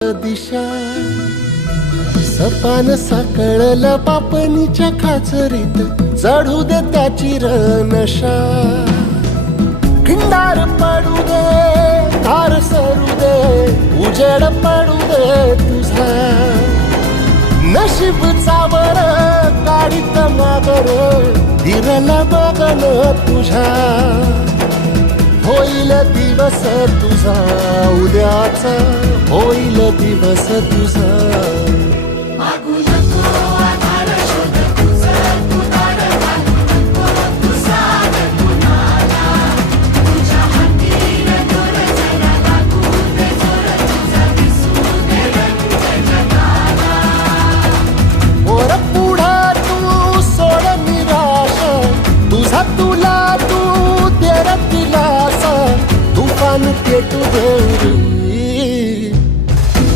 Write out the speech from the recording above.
दिशा सपान साकळलं पापणीच्या खाचरीत चढू दे त्याची नशा खिंडार पडू दे तार सरू दे उजेड पडू दे तुझा नशीब चावर काढीत मागर धीरल बघन तुझ्या होईल दिवस तुझा उद्याचा होईल दिवस तुझा